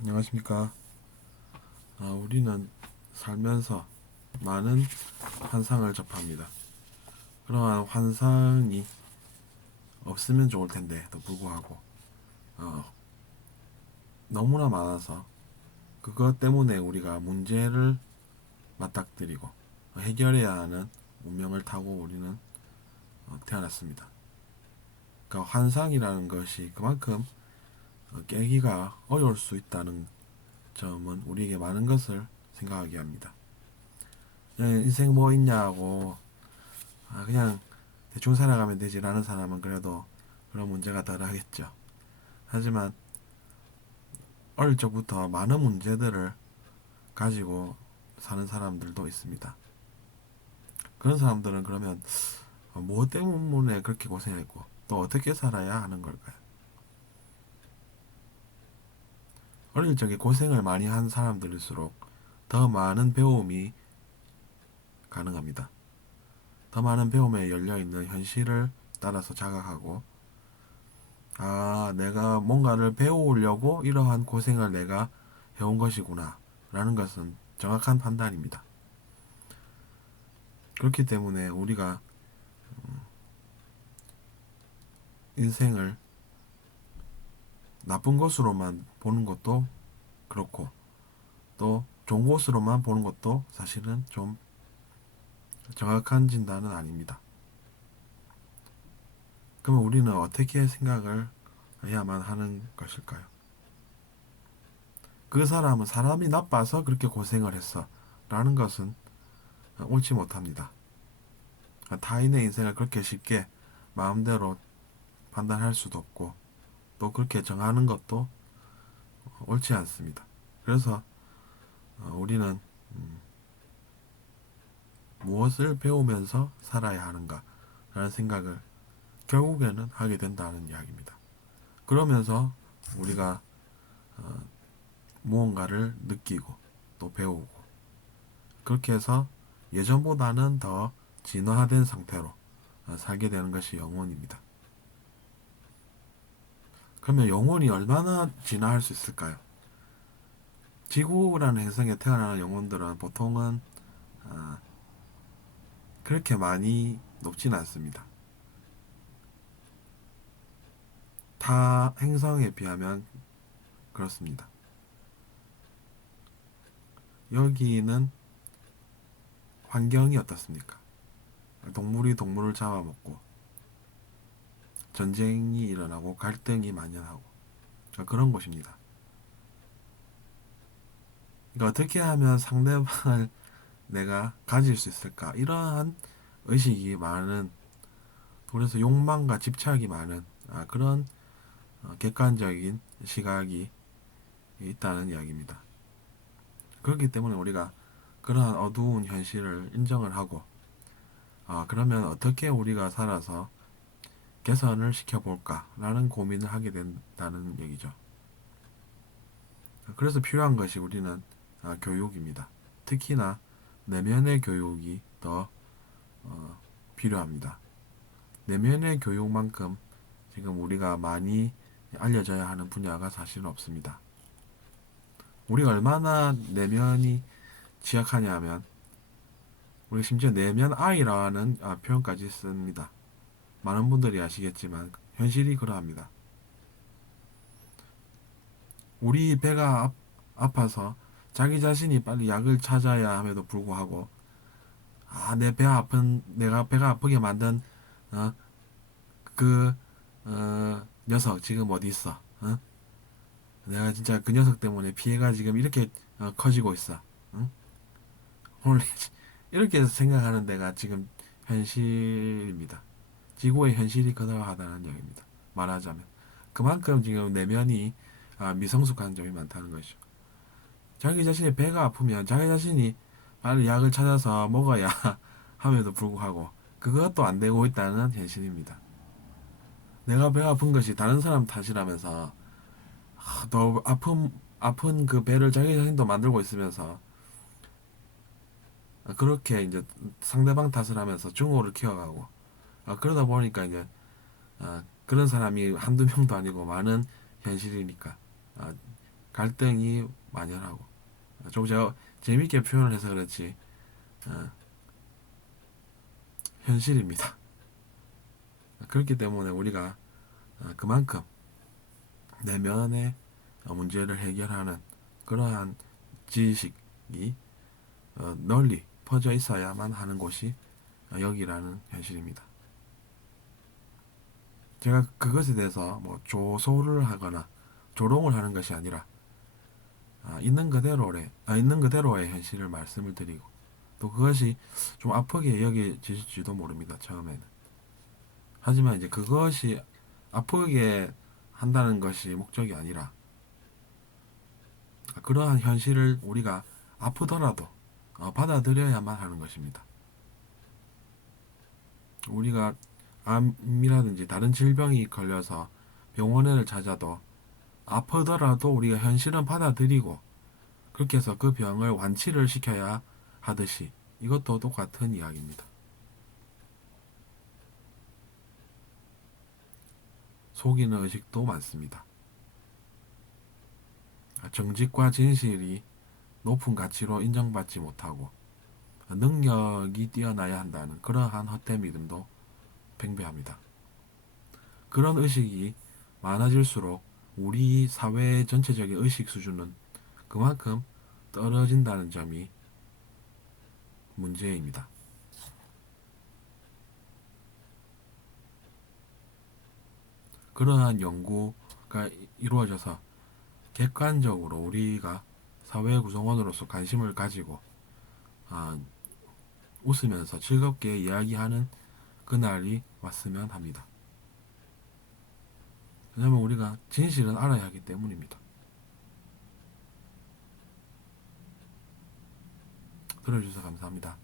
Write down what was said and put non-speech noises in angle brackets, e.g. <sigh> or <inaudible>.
안녕하십니까. 아, 우리는 살면서 많은 환상을 접합니다. 그러한 환상이 없으면 좋을 텐데도 불구하고 어, 너무나 많아서 그것 때문에 우리가 문제를 맞닥뜨리고 해결해야 하는 운명을 타고 우리는 어, 태어났습니다. 그러니까 환상이라는 것이 그만큼 어, 깨기가 어려울 수 있다는 점은 우리에게 많은 것을 생각하게 합니다. 그냥 인생 뭐 있냐고 아, 그냥 대충 살아가면 되지라는 사람은 그래도 그런 문제가 덜 하겠죠. 하지만 어릴 적부터 많은 문제들을 가지고 사는 사람들도 있습니다. 그런 사람들은 그러면 어, 뭐 때문에 그렇게 고생했고 또 어떻게 살아야 하는 걸까요? 어릴 적에 고생을 많이 한 사람들일수록 더 많은 배움이 가능합니다. 더 많은 배움에 열려 있는 현실을 따라서 자각하고, 아, 내가 뭔가를 배우려고 이러한 고생을 내가 해온 것이구나. 라는 것은 정확한 판단입니다. 그렇기 때문에 우리가 음, 인생을 나쁜 것으로만 보는 것도 그렇고 또 좋은 것으로만 보는 것도 사실은 좀 정확한 진단은 아닙니다. 그러면 우리는 어떻게 생각을 해야만 하는 것일까요? 그 사람은 사람이 나빠서 그렇게 고생을 했어. 라는 것은 옳지 못합니다. 타인의 인생을 그렇게 쉽게 마음대로 판단할 수도 없고, 또 그렇게 정하는 것도 옳지 않습니다. 그래서 어, 우리는 음, 무엇을 배우면서 살아야 하는가 라는 생각을 결국에는 하게 된다는 이야기입니다. 그러면서 우리가 어, 무언가를 느끼고 또 배우고 그렇게 해서 예전보다는 더 진화된 상태로 어, 살게 되는 것이 영혼입니다. 그러면 영혼이 얼마나 진화할 수 있을까요? 지구라는 행성에 태어나는 영혼들은 보통은 아, 그렇게 많이 높지는 않습니다. 타 행성에 비하면 그렇습니다. 여기는 환경이 어떻습니까? 동물이 동물을 잡아먹고 전쟁이 일어나고 갈등이 만연하고 그런 곳입니다. 그러니까 어떻게 하면 상대방을 <laughs> 내가 가질 수 있을까? 이러한 의식이 많은 그래서 욕망과 집착이 많은 아, 그런 어, 객관적인 시각이 있다는 이야기입니다. 그렇기 때문에 우리가 그러한 어두운 현실을 인정을 하고 아, 그러면 어떻게 우리가 살아서 개선을 시켜볼까라는 고민을 하게 된다는 얘기죠. 그래서 필요한 것이 우리는 아, 교육입니다. 특히나 내면의 교육이 더 어, 필요합니다. 내면의 교육만큼 지금 우리가 많이 알려져야 하는 분야가 사실은 없습니다. 우리가 얼마나 내면이 취약하냐 하면 우리 심지어 내면 아이라는 아, 표현까지 씁니다. 많은 분들이 아시겠지만 현실이 그러합니다. 우리 배가 아, 아파서 자기 자신이 빨리 약을 찾아야 함에도 불구하고 아 내 배 아픈 내가 배가 아프게 만든 어, 그 어, 녀석 지금 어디 있어? 어? 내가 진짜 그 녀석 때문에 피해가 지금 이렇게 어, 커지고 있어. 응? <laughs> 이렇게 생각하는 데가 지금 현실입니다. 지구의 현실이 그러하다는 얘기입니다. 말하자면 그만큼 지금 내면이 아, 미성숙한 점이 많다는 것이죠. 자기 자신의 배가 아프면 자기 자신이 빨리 약을 찾아서 먹어야 <laughs> 함에도 불구하고 그것도 안 되고 있다는 현실입니다. 내가 배가 아픈 것이 다른 사람 탓이라면서 아, 더 아픈 아픈 그 배를 자기 자신도 만들고 있으면서 그렇게 이제 상대방 탓을 하면서 증오를 키워가고 아, 그러다 보니까 이제 아, 그런 사람이 한두 명도 아니고 많은 현실이니까 아, 갈등이 만연하고 좀 제가 재밌게 표현을 해서 그렇지 어, 현실입니다. 그렇기 때문에 우리가 어, 그만큼 내면의 어, 문제를 해결하는 그러한 지식이 어, 널리 퍼져 있어야만 하는 곳이 어, 여기라는 현실입니다. 제가 그것에 대해서 뭐 조소를 하거나 조롱을 하는 것이 아니라 아, 있는 그대로의 아, 있는 그대로의 현실을 말씀을 드리고 또 그것이 좀 아프게 여겨지실지도 모릅니다 처음에는 하지만 이제 그것이 아프게 한다는 것이 목적이 아니라 그러한 현실을 우리가 아프더라도 어, 받아들여야만 하는 것입니다. 우리가 암이라든지 다른 질병이 걸려서 병원을 찾아도 아프더라도 우리가 현실은 받아들이고 그렇게 해서 그 병을 완치를 시켜야 하듯이 이것도 똑같은 이야기입니다. 속이는 의식도 많습니다. 정직과 진실이 높은 가치로 인정받지 못하고 능력이 뛰어나야 한다는 그러한 헛된 믿음도 팽배합니다. 그런 의식이 많아질수록 우리 사회의 전체적인 의식 수준은 그만큼 떨어진다는 점이 문제입니다. 그러한 연구가 이루어져서 객관적으로 우리가 사회 구성원으로서 관심을 가지고 아, 웃으면서 즐겁게 이야기하는 그날이 왔으면 합니다. 왜냐하면 우리가 진실은 알아야 하기 때문입니다. 들어주셔서 감사합니다.